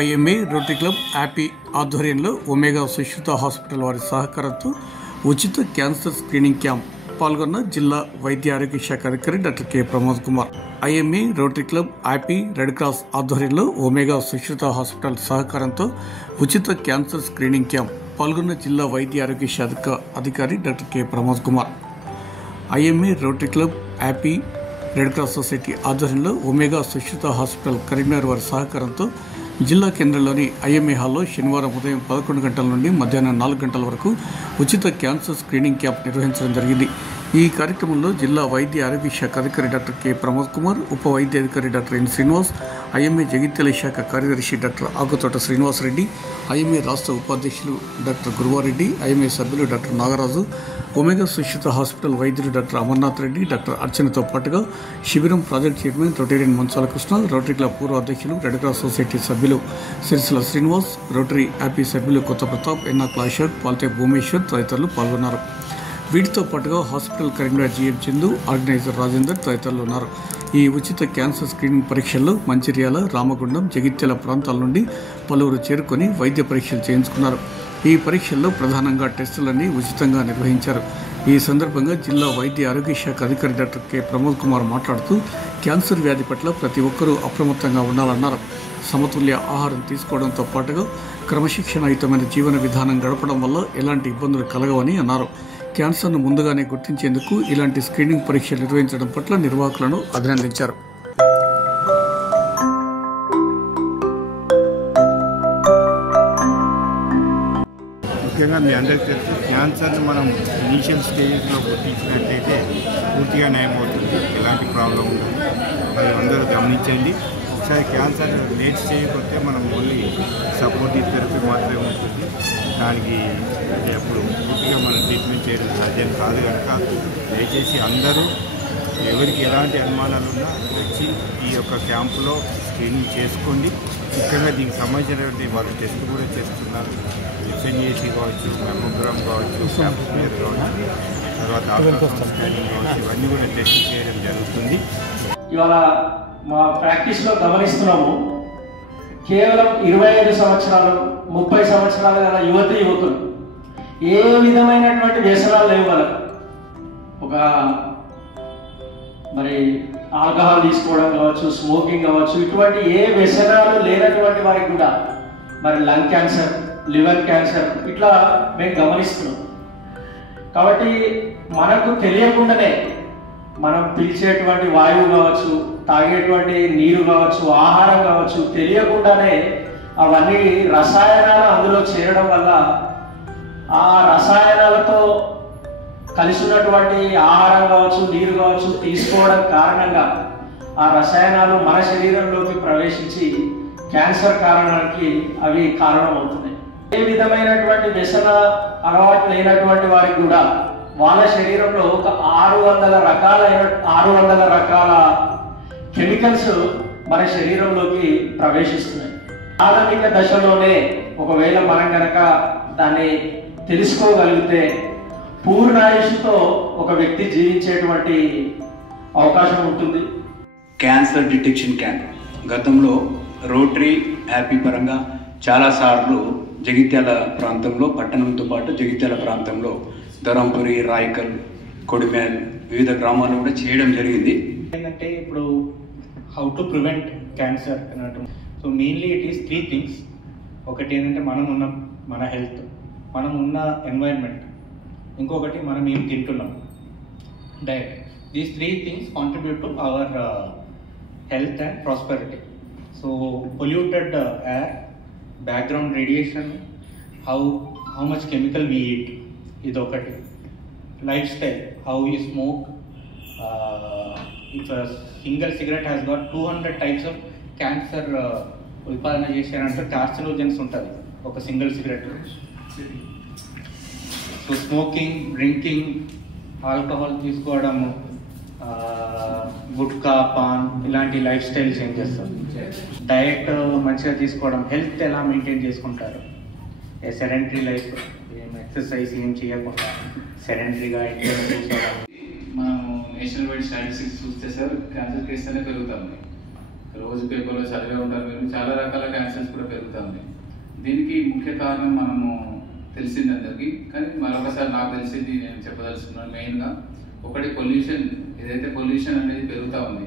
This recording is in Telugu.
ఐఎంఏ రోటరీ క్లబ్ యాపీ ఆధ్వర్యంలో ఒమేగా సుశ్రుత హాస్పిటల్ వారి సహకారంతో ఉచిత క్యాన్సర్ స్క్రీనింగ్ క్యాంప్ పాల్గొన్న జిల్లా వైద్య ఆరోగ్య శాఖ అధికారి doctor K Pramod Kumar. IMA Rotary Club యాపీ రెడ్ క్రాస్ ఆధ్వర్యంలో ఒమేగా సుశ్రుత హాస్పిటల్ సహకారంతో ఉచిత క్యాన్సర్ స్క్రీనింగ్ క్యాంప్ పాల్గొన్న జిల్లా వైద్య ఆరోగ్య శాఖ అధికారి doctor K Pramod Kumar. IMA Rotary Club యాపీ రెడ్ క్రాస్ సొసైటీ ఆధ్వర్యంలో ఒమేగా సుశ్రుత హాస్పిటల్ కరీంనగర్ వారి సహకారంతో జిల్లా కేంద్రంలోని ఐఎంఏ హాల్లో శనివారం ఉదయం 11 గంటల నుండి మధ్యాహ్నం 4 గంటల వరకు ఉచిత క్యాన్సర్ స్క్రీనింగ్ క్యాంప్ నిర్వహించడం జరిగింది. ఈ కార్యక్రమంలో జిల్లా వైద్య ఆరోగ్య శాఖ అధికారి డాక్టర్ కె ప్రమోద్ కుమార్, ఉప వైద్య అధికారి doctor N Srinivas, IMA Jagtial శాఖ కార్యదర్శి డాక్టర్ ఆకుతోట శ్రీనివాసరెడ్డి, ఐఎంఏ రాష్ట్ర ఉపాధ్యక్షులు డాక్టర్ గురువారెడ్డి, ఐఎంఏ సభ్యులు doctor Nagaraju, omega Sushruta hospital వైద్యులు డాక్టర్ అమర్నాథ్ రెడ్డి, డాక్టర్ అర్చనతో పాటుగా శిబిరం project chairman Rotarian Manchala Krishna, Rotary club పూర్వ అధ్యక్షులు రెడ్ క్రాస్ సొసైటీ సభ్యులు సిరిసిల శ్రీనివాస్, రోటరీ యాపీ సభ్యులు కొత్త ప్రతాప్, ఎన్నా క్లాషర్, పాల్తే భూమేశ్వర్ తదితరులు పాల్గొన్నారు. వీటితో పాటుగా hospital Karimnagar GM Chandu, organiser Rajender తదితరులు ఉన్నారు. ఈ ఉచిత క్యాన్సర్ స్క్రీనింగ్ పరీక్షల్లో మంచిర్యాల, రామగుండం, జగిత్యాల ప్రాంతాల నుండి పలువురు చేరుకొని వైద్య పరీక్షలు చేయించుకున్నారు. ఈ పరీక్షల్లో ప్రధానంగా టెస్టులన్నీ ఉచితంగా నిర్వహించారు. ఈ సందర్భంగా జిల్లా వైద్య ఆరోగ్య శాఖ అధికారి డాక్టర్ కె ప్రమోద్ కుమార్ మాట్లాడుతూ క్యాన్సర్ వ్యాధి పట్ల ప్రతి ఒక్కరూ అప్రమత్తంగా ఉండాలన్నారు. సమతుల్య ఆహారం తీసుకోవడంతో పాటుగా క్రమశిక్షణాయుతమైన జీవన విధానం గడపడం వల్ల ఎలాంటి ఇబ్బందులు కలగవని అన్నారు. క్యాన్సర్ను ముందుగానే గుర్తించేందుకు ఇలాంటి స్క్రీనింగ్ పరీక్షలు నిర్వహించడం పట్ల నిర్వాహకులను అభినందించారు. ముఖ్యంగా మీ అందరికీ తెలుసు, క్యాన్సర్ని మనం ఇనీషియల్ స్టేజ్లో గుర్తించినట్లయితే పూర్తిగా నయమవుతుంది, ఎలాంటి ప్రాబ్లం ఉండదు. అది అందరూ గమనించండి. ఒకసారి క్యాన్సర్ లేట్ స్టేజ్కి వస్తే మనం ఓన్లీ సపోర్టివ్ థెరపీ మాత్రమే ఉంటుంది. దానికి అంటే అప్పుడు పూర్తిగా మనం ట్రీట్మెంట్ చేయడం సాధ్యం కాదు కనుక దయచేసి అందరూ ఎవరికి ఎలాంటి అనుమానాలు ఉన్నా వచ్చి ఈ యొక్క క్యాంపులో స్క్రీనింగ్ చేసుకోండి. ముఖ్యంగా దీనికి సంబంధించినటువంటి వాళ్ళు టెస్ట్ కూడా చేస్తున్నారు. ఎస్ఎన్ఏసి కావచ్చు, మెమోగ్రామ్ కావచ్చు, క్యాప్స్మియర్ కావచ్చు, తర్వాత అల్ట్రాసౌండ్ స్కానింగ్ కావచ్చు, ఇవన్నీ కూడా టెస్ట్ చేయడం జరుగుతుంది. ఇవాళ మా ప్రాక్టీస్లో గమనిస్తున్నాము, కేవలం 25 సంవత్సరాలు 30 సంవత్సరాలు గల యువకులు ఏ విధమైనటువంటి వ్యసనాలు లేవు వాళ్ళకు. ఒక మరి ఆల్కహాల్ తీసుకోవడం కావచ్చు, స్మోకింగ్ కావచ్చు, ఇటువంటి ఏ వ్యసనాలు లేనటువంటి వారికి కూడా మరి లంగ్ క్యాన్సర్, లివర్ క్యాన్సర్ ఇట్లా మేము గమనిస్తున్నాం. కాబట్టి మనకు తెలియకుండానే మనం పీల్చేటువంటి వాయువు కావచ్చు, తాగేటువంటి నీరు కావచ్చు, ఆహారం కావచ్చు, తెలియకుండానే అవన్నీ రసాయనాలు అందులో చేరడం వల్ల ఆ రసాయనాలతో కలిసి ఉన్నటువంటి ఆహారం కావచ్చు, నీరు కావచ్చు తీసుకోవడం కారణంగా ఆ రసాయనాలు మన శరీరంలోకి ప్రవేశించి క్యాన్సర్ కారణానికి అవి కారణం అవుతున్నాయి. ఏ విధమైనటువంటి వ్యసన అలవాటు లేనటువంటి వారికి కూడా వాళ్ళ శరీరంలో ఒక 600 రకాల కెమికల్స్ మన శరీరంలోకి ప్రవేశిస్తున్నాయి. ప్రాథమిక దశలోనే ఒకవేళ మనం కనుక దాన్ని తెలుసుకోగలిగితే పూర్ణాయుషుతో ఒక వ్యక్తి జీవించేటువంటి అవకాశం ఉంటుంది. క్యాన్సర్ డిటెక్షన్ క్యాంప్ గతంలో రోటరీ యాపీ పరంగా చాలాసార్లు జగిత్యాల ప్రాంతంలో, పట్టణంతో పాటు జగిత్యాల ప్రాంతంలో ధరంపురి, రాయకల్, కొడిమేల్ వివిధ గ్రామాల్లో కూడా చేయడం జరిగింది. ఏంటంటే ఇప్పుడు హౌ టు ప్రివెంట్ క్యాన్సర్ అన్నట్టు. So mainly it is 3 things. ఒకటి ఏంటంటే మన హెల్త్, మనం ఉన్న ఎన్వైరన్మెంట్, ఇంకొకటి మనం ఏం తింటున్నాం, diet. These 3 things contribute to our health and prosperity. So polluted air, background radiation, how much chemical we eat, ఇదొకటి. Lifestyle, how you smoke. If single cigarette has got 200 types of cancer ఉత్పాదన చేశారంటే కార్సినోజన్స్ ఉంటుంది ఒక single cigarette. So smoking, drinking, alcohol తీసుకోవడము, గుట్కా, పాన్ ఇలాంటి లైఫ్ స్టైల్ చేంజ్ చేస్తారు. డయట్ మంచిగా తీసుకోవడం, హెల్త్ ఎలా మెయింటైన్ చేసుకుంటారు, సెడెంటరీ లైఫ్, ఏం ఎక్సర్సైజ్ ఏం చేయకుండా సెడెంటరీగా ఇంట్లో కూర్చోవడం. మనం నేషనల్ వైడ్ స్టాటిస్టిక్స్ చూస్తే సార్ క్యాన్సర్ కేసులనే పెరుగుతా ఉన్నాయి. రోజు పేపర్లో చదివే ఉంటారు మీరు, చాలా రకాల క్యాన్సర్స్ కూడా పెరుగుతూ ఉన్నాయి. దీనికి ముఖ్య కారణం మనము తెలిసింది అందరికీ, కానీ మరొకసారి నాకు తెలిసింది నేను చెప్పదలుచుకున్నాను. మెయిన్గా ఒకటి పొల్యూషన్, ఏదైతే పొల్యూషన్ అనేది పెరుగుతూ ఉంది